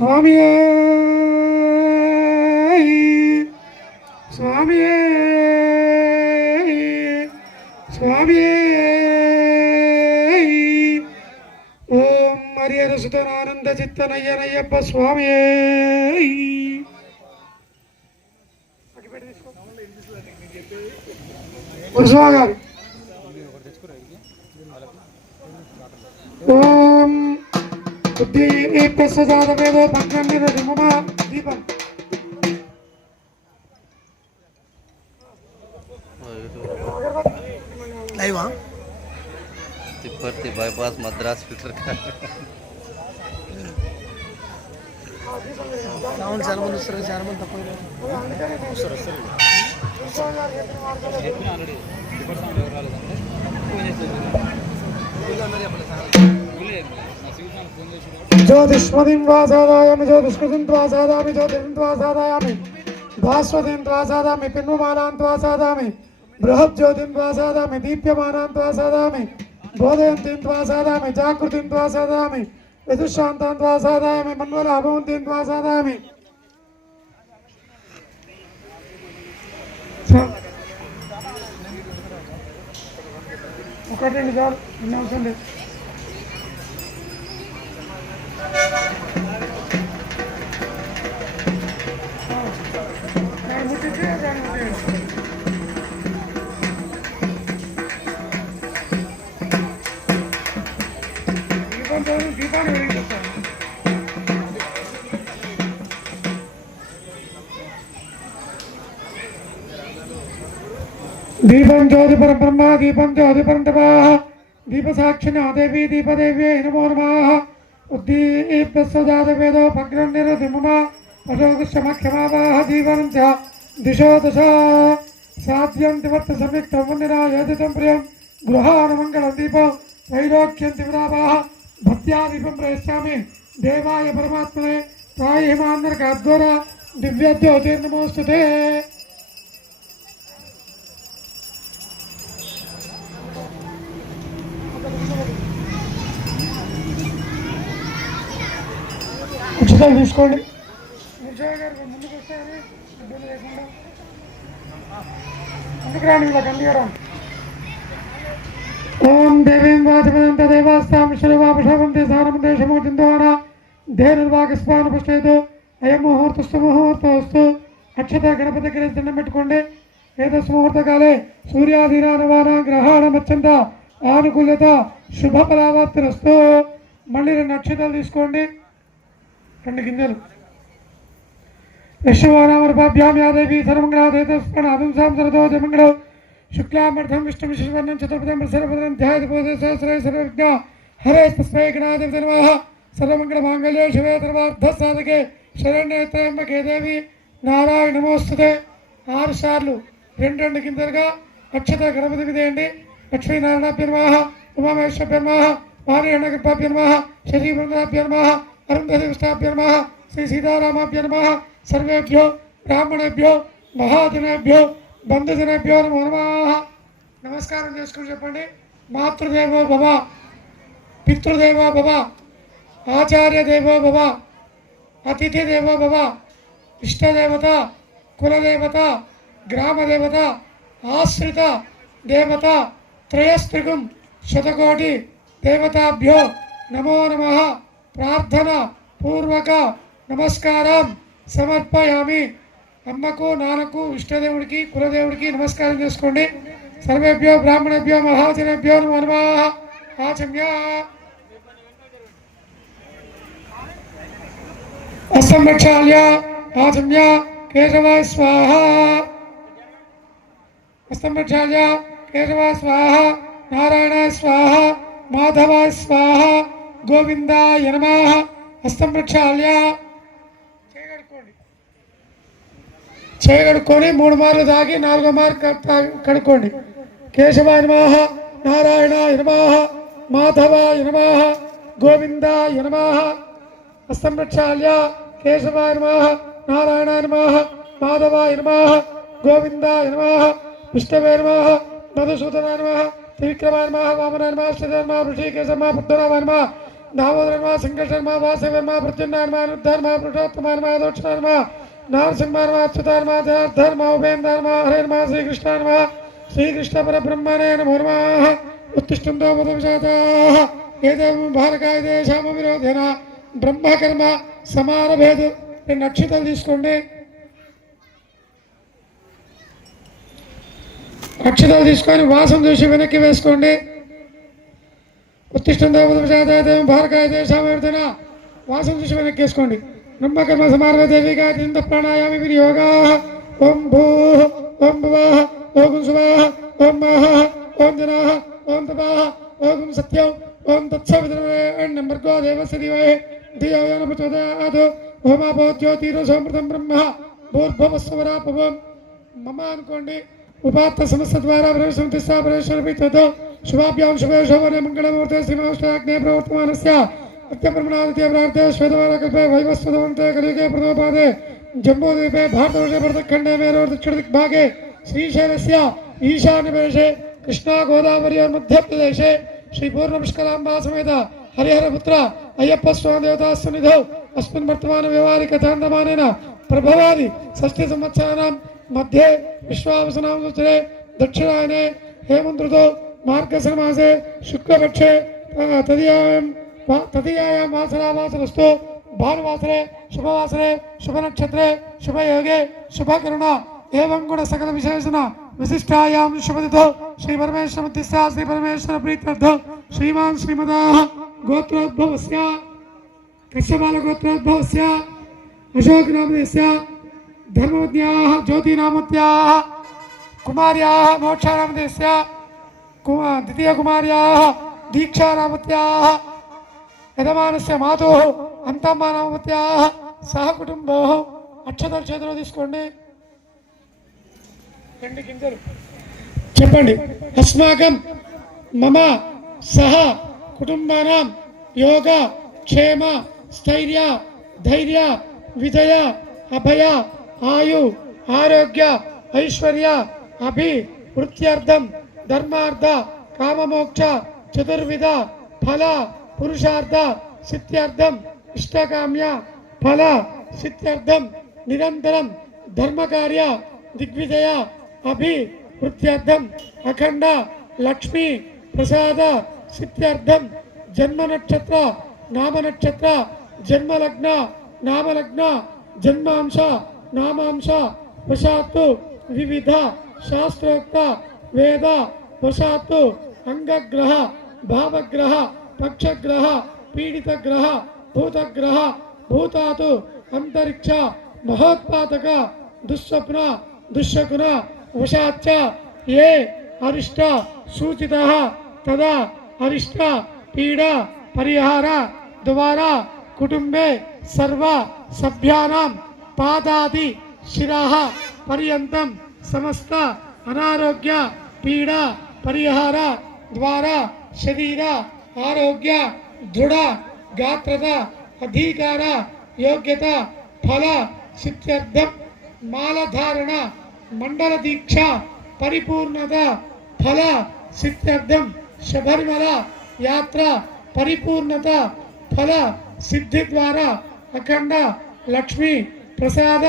స్వామియే స్వామియే స్వామియే ఓం హరిహర సుతనానంద చిత్తనయ్యనయ్యప్ప స్వామియే. గారు ఓం ప్రసాదమేదో పక్కన దీపం तिप्पर्ति बाईपास मद्रास फिल्टर का చాలా మంది వస్తారు, చాలా మంది తక్కువ ज्योतिष्मदिं वासादायामि ज्योतिष्कृतिं त्वासादामि ज्योतिषं त्वासादायामि भास्वतीं त्वासादामि पिन्वमालां त्वासादामि बृहज्योतिं त्वासादामि दीप्यमानां त्वासादामि बोधयन्तीं त्वासादामि जागृतिं त्वासादामि यदुशान्तां त्वासादामि मन्वलाभवन्तीं त्वासादामि. ఒకటి రెండు సార్లు ఇన్ని అవసరం లేదు. దీపాన్ని వెలిగిస్తాను. దీపం జ్యోతి పరబ్రహ్మ దీపం జ్యోతి పరంతపాః దీపసాక్షిణా దేవీ దీపదేవ్యై నమో నమః. ఉద్దీప్యస్వజాతవేదో భగ్రన్నిరతిమమ అశోకశ్చమక్షమావాహ దీవనం చ దిశో దశ సాధ్యం తివర్త సంయుక్తమునిరాయోదితం ప్రియం గృహానుమంగళం దీపం వైలోక్యం తివరావాహ భక్త్యా దీపం ప్రయశ్యామి దేవాయ పరమాత్మనే తాయిమాన్నరకాద్వర దివ్యజ్యోతిర్నమోస్తుతే. ఉచితాలు తీసుకోండి. ముందుకు వస్తాయని ఇబ్బంది లేకుండా ముందుకు రాని ఇలా కందిగారా. ఓం దేవీం వాచమంత దేవాస్తాం శివాభిషేకంతే సారమంతే శమోచం ద్వారా ధేనుర్వాగస్వాన పుష్టేతు అయం ముహూర్తస్తు ముహూర్తస్తు. అక్షత గణపతి దగ్గర దండం పెట్టుకోండి. ఏదస్ ముహూర్తకాలే సూర్యాధీనానవాన గ్రహాణ మచ్చంత ఆనుకూల్యత శుభఫలావాప్తిరస్తు. మళ్ళీ 2 అక్షతాలు తీసుకోండి, 2 గింజలు. యశ్వానామర్భాభ్యాం యాదేవి సర్వమంగళాదేతస్మణాభింసాం సరదో జమంగళం శుక్లామర్థం విష్ణు విశ్వవర్ణం చతుర్పదం సర్వపదం ధ్యాయపోదే సహస్రే సర్వజ్ఞ హరే తస్మై గణాధిపతి నమః. సర్వమంగళ మాంగళ్యే శివే సర్వార్థ సాధకే శరణ్యే త్రయంబకే దేవి నారాయణ నమోస్తుతే. 6 సార్లు 2 గింజలుగా అక్షత గణపతికి దేయండి. లక్ష్మీనారాయణాభ్య నమః, ఉమామహేశ్వరాభ్య నమః, వాణీరణగర్భాభ్య నమః, శశీవృందాభ్య నమః, అరుంధతిష్టాభ్య నమః, శ్రీ సీతారామాభ్య నమః. సర్వేభ్యో బ్రాహ్మణేభ్యో మహాజనేభ్యో బంధుజనేభ్యో నమో నమః. నమస్కారం చేసుకుని చెప్పండి. మాతృదేవో భవ, పితృదేవో భవ, ఆచార్యదేవో భవ, అతిథిదేవో భవ, ఇష్టదేవత, కులదేవత, గ్రామదేవత, ఆశ్రిత దేవత త్రయస్త్రిగుం శతకోటి దేవతాభ్యో నమో నమః. ప్రార్థన పూర్వక నమస్కారం సమర్పయామి. అమ్మకు, నాన్నకు, ఇష్టదేవుడికి, కులదేవుడికి నమస్కారం చేసుకోండి. సర్వేభ్యో బ్రాహ్మణేభ్యో మహాజనేభ్యో నమో నమః. ఆచమ్య అసంరక్షాల్య ఆచమ్య కేశవాయ స్వాహ. అసంరక్షాల్య కేశవాయ స్వాహ, నారాయణాయ స్వాహ, మాధవాయ స్వాహ, గోవిందాయ నమః. హస్తం ప్రక్షాళ్య చేయగడుక్కొని 3 మార్లు తాగి 4వ మారు కడుక్కోండి. కేశవాయ నమః, నారాయణాయ నమః, మాధవాయ నమః, గోవిందాయ నమః. హస్తం ప్రక్షాళ్య కేశవాయ నమః, నారాయణాయ నమః, మాధవాయ నమః, గోవిందాయ నమః, విష్ణవే నమః, మధుసూదనాయ నమః, త్రివిక్రమాయ నమః, వామనాయ నమః, శ్రీధరాయ నమః, ఋషికేశాయ నమః, బుద్ధనాయ నమః, దామోదరన్మా సంకర్షణమా వాసవన్మా ప్రత్యున్నమా అనుద్ధర్మా పురుషోత్తమా దోక్షణమా నారసింహర్మా అచ్యుతార్మా జనార్ధర్మా ఉపేంద్రర్మా హరేర్మా శ్రీకృష్ణార్మా శ్రీకృష్ణ పరబ్రహ్మణే నమో నమః ఉత్తిష్టంతో మధుజాతాః ఏదేవం భారకాయ దేశామ విరోధేన బ్రహ్మకర్మ సమారభేదు. 2 అక్షతలు తీసుకోండి. అక్షతలు తీసుకొని వాసం చూసి వెనక్కి వేసుకోండి. ఉత్తిష్టంతో మధుజాతాదేవం భారకాయ దేశామ విరోధేన వాసం చూసి వెనక్కి వేసుకోండి. బ్రహ్మకర్మ సమారభే దేవిగా తింద ప్రాణాయామి వినియోగా. ఓం భూ ఓం భువః ఓం సువః ఓం మహః ఓం జనః ఓం తపః ఓం సత్యం ఓం తత్సవితుర్వరేణ్యం దేవస్య ధీమహి ధియో యో నః ప్రచోదయాత్. ఓమాపో జ్యోతిరసోమృతం బ్రహ్మ భూర్భువస్సువరాపవం. మమ అనుకోండి. ఉపాత్త సమస్త ద్వారా ప్రవేశంతిస్తాపరేశ్వరపీతో శుభాభ్యాం శుభే శోభనే మంగళమూర్తే శ్రీమాష్టాగ్నే ప్రవర్తమానస్య అత్యప్రమణాదిత్య ప్రార్థే శ్వేతవారకల్పే వైవస్వతవంతే కలియుగే ప్రథమపాదే జంబూద్వీపే భారతవర్షే భరతఖండే మేరో దక్షిణదిగ్भागे श्रीशैलस्य ईशान्यप्रदेशे कृष्णा गोदावरी और मध्यप्रदेशे श्री पूर्णपुष्कराम्बा समेत हरिहरपुत्र अय्यप्प स्वामी देवता सन्निधौ अस्मिन् वर्तमान व्यवहारिकतान्दमानेन प्रभवादि षष्ठी संवत्सराणां मध्ये विश्वावसुनाम संवत्सरे दक्षिणायने हेमन्त मार्गशिरमासे शुक्लपक्षे तदीयायां वासरावासरस्तु भानुवासरे शुभवासरे शुभनक्षत्रे शुभयोगे शुभकरुणा एवं गुण सकल विशेषण विशिष्टायां शुभदितो श्री परमेश्वर मध्यस्या श्री परमेश्वर प्रीत्यर्थो श्रीमान श्रीमदाः गोत्रोद्भवस्य कश्यपाल गोत्रोद्भवस्य अशोक नामधेयस्य धर्मवत्याः ज्योतिनामत्याः कुमार्याः मोक्षानामधेयस्य द्वितीय कुमार्याः दीक्षानामत्याः यजमानस्य मातुः अंतम्मानामत्याः सह कुटुंबोः अक्षतल చేతిలో తీసుకోండి. 2 గింజలు చెప్పండి. అస్మాకం మమ సహ కుటుంబానాం యోగ క్షేమ స్థైర్య ధైర్య విజయ అభయ ఆయు ఆరోగ్య ఐశ్వర్య అభివృద్ధ్యర్థం ధర్మార్థ కామమోక్ష చతుర్విధ ఫల పురుషార్థ సిద్ధ్యర్థం ఇష్టకామ్య ఫల సిద్ధ్యర్థం నిరంతరం ధర్మకార్య దిగ్విజయ अभिवृद्ध्यर्थम अखंड लक्ष्मी प्रसाद सिद्ध्यर्थम जन्म नक्षत्र नाम नक्षत्र जन्म लग्न नाम लग्न जन्मांश नामांश वशात्तु विविध शास्त्रोक्त वेद वशात्तु अंगग्रह भावग्रह पक्षग्रह पीड़ित ग्रह भूतग्रह भूतातु अंतरिक्ष महोत्पादक दुःस्वप्न दुःशकुन वशाच्च ये अरिष्ट सूचितः तदा अरिष्ट पीड़ा परिहार द्वारा कुटुंबे सर्व सभ्यानां पादादि शिराः पर्यन्तं समस्त अनारोग्य पीड़ा परिहार द्वारा शरीर आरोग्य दृढ़ गात्रद अधिकार योग्यता फल सिद्ध्यर्थं मालधारण मंडल दीक्षा परिपूर्णता फल सिद्ध्यर्थम शबरिमल यात्रा परिपूर्णता फल सिद्धि द्वारा अखंड लक्ष्मी प्रसाद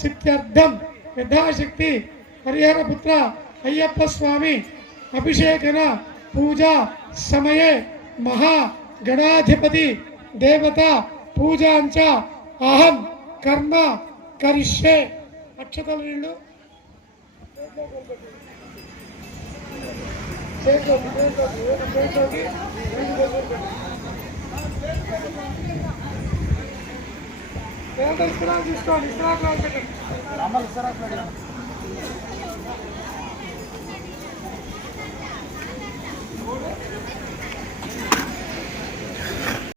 सिद्ध्यर्थम यथाशक्ति हरिहर पुत्र अय्यप्प स्वामी अभिषेकन पूजा समये महा गणाधिपति देवता पूजांच अहम कर्म करिष्ये. अक्षतल नीళ్ళు తీసుకోండి.